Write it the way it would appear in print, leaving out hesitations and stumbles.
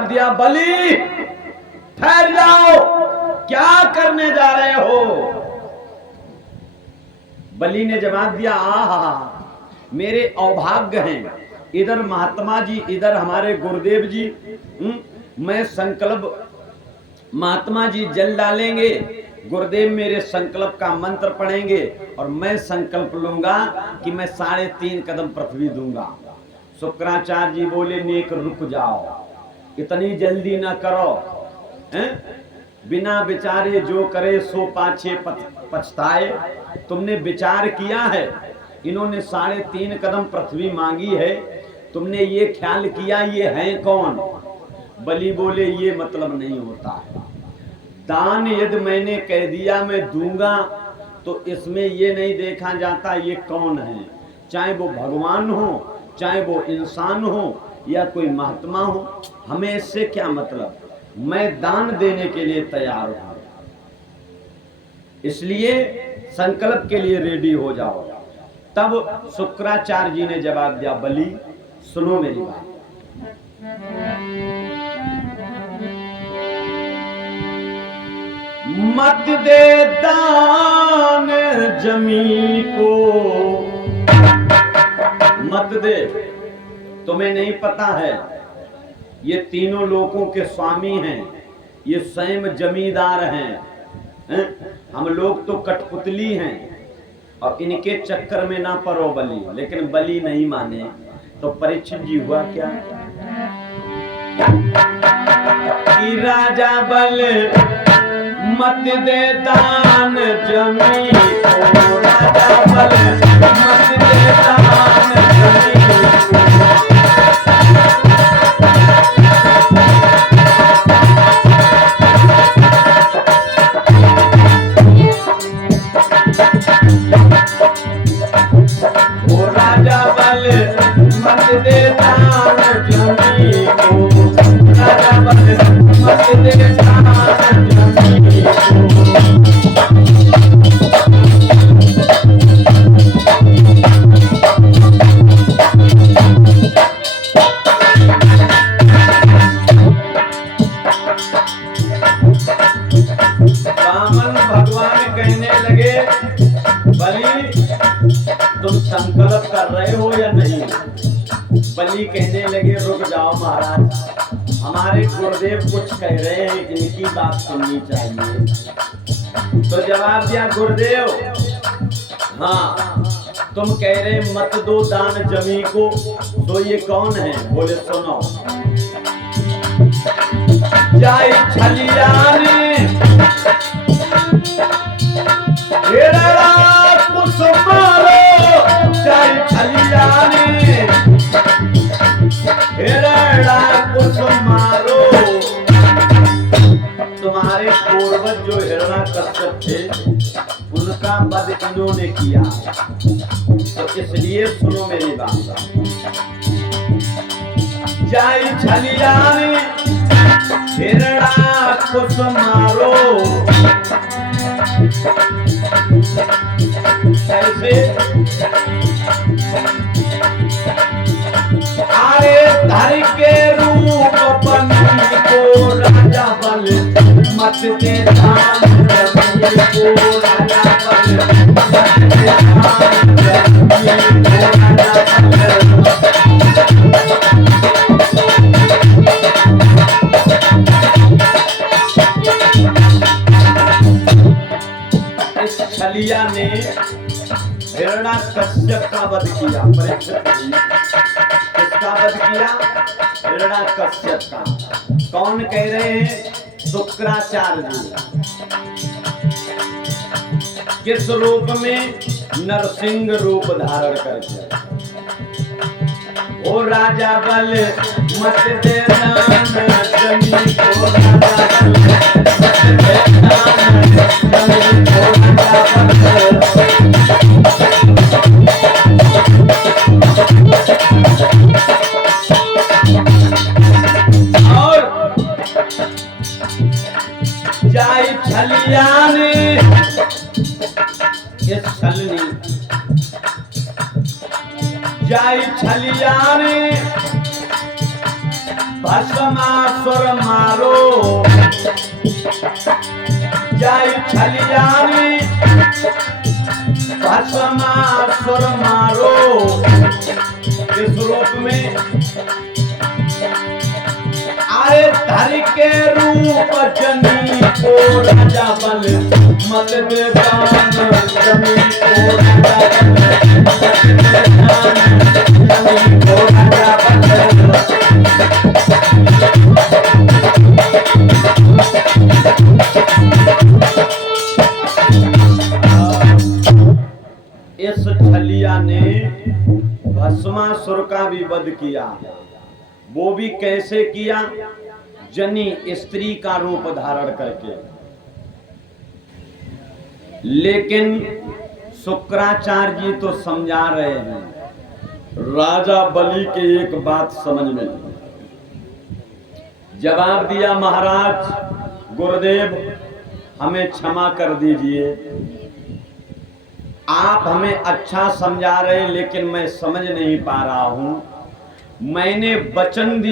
जवाब दिया, बलि ठहर जाओ, क्या करने जा रहे हो? बलि ने जवाब दिया, आहा मेरे अभाग्य हैं, इधर महात्मा जी, इधर हमारे गुरुदेव जी। मैं संकल्प, महात्मा जी जल डालेंगे, गुरुदेव मेरे संकल्प का मंत्र पढ़ेंगे और मैं संकल्प लूंगा कि मैं 3.5 कदम पृथ्वी दूंगा। शुक्राचार्य जी बोले, नेक रुक जाओ, इतनी जल्दी ना करो, बिना विचारे जो करे सो पाछे पछताए। तुमने विचार किया है, इन्होंने 3.5 कदम पृथ्वी मांगी है, तुमने ये ख्याल किया ये है कौन? बलि बोले, ये मतलब नहीं होता है, दान यदि मैंने कह दिया मैं दूंगा तो इसमें ये नहीं देखा जाता ये कौन है, चाहे वो भगवान हो, चाहे वो इंसान हो या कोई महात्मा हो, हमें इससे क्या मतलब, मैं दान देने के लिए तैयार हूं, इसलिए संकल्प के लिए रेडी हो जाओ। तब शुक्राचार्य जी ने जवाब दिया, बलि सुनो मेरी बात, मत दे दान जमी को, मत दे, तुम्हें नहीं पता है ये तीनों लोगों के स्वामी हैं, ये स्वयं जमींदार हैं, हम लोग तो कठपुतली हैं और इनके चक्कर में ना पड़ो बलि। लेकिन बलि नहीं माने तो परीक्षित जी हुआ क्या कि राजा बल मत दे दान जमी को, राजा बल मत दे दान जमी को, ओ राजा बल मत दे दान जमी को, राजा बल मत दे दान जमी को। वामन भगवान कहने लगे, बलि तुम संकल्प कर रहे हो या नहीं? बलि कहने लगे, रुक जाओ महाराज, हमारे गुरुदेव कुछ कह रहे हैं, इनकी बात सुननी चाहिए। तो जवाब दिया गुरुदेव, हाँ तुम कह रहे मत दो दान जमी को, तो ये कौन है? बोले सुनो, जाई छलियानी कुसुमारो, जाई छलियानी कुसुमारो। तुम्हारे पूर्वज जो हिरण्यकश्यप थे उनका वध इन्होंने किया, तो इसलिए सुनो मेरी बात, जाई छलियानी कुसुमारो। कैसे? अरे धर के रूप बनी को, राजा बल मत दे दान जमी को, राजा बल मत दे दान जमी को, राजा छलिया ने हिरण्यकश्यप का वध किया। परीक्षित जी किसका वध किया? हिरण्यकश्यप का। कौन कह रहे हैं? शुक्राचार्य जी। किस रूप में? नरसिंह रूप धारण करके। ओ राजा बल मत दे दान जमी को, राजा बल मत दे दान जमी को, राजा और जाई छलियानी, ये छलनी, जाई छलियानी भस्मासुर मारो जय छलियानी, भस्मासुर मारो। इस रूप में आए धर के रूप जनी को राजा बल मत में दान, जनी को राजा बल मत में दान, जनी को राजा बल। इस छलिया ने भस्मासुर का भी वध किया। वो भी कैसे किया? जनी स्त्री का रूप धारण करके। लेकिन शुक्राचार्य जी तो समझा रहे हैं, राजा बलि के एक बात समझ में नहीं। जवाब दिया, महाराज गुरुदेव हमें क्षमा कर दीजिए, आप हमें अच्छा समझा रहे लेकिन मैं समझ नहीं पा रहा हूं। मैंने वचन दिया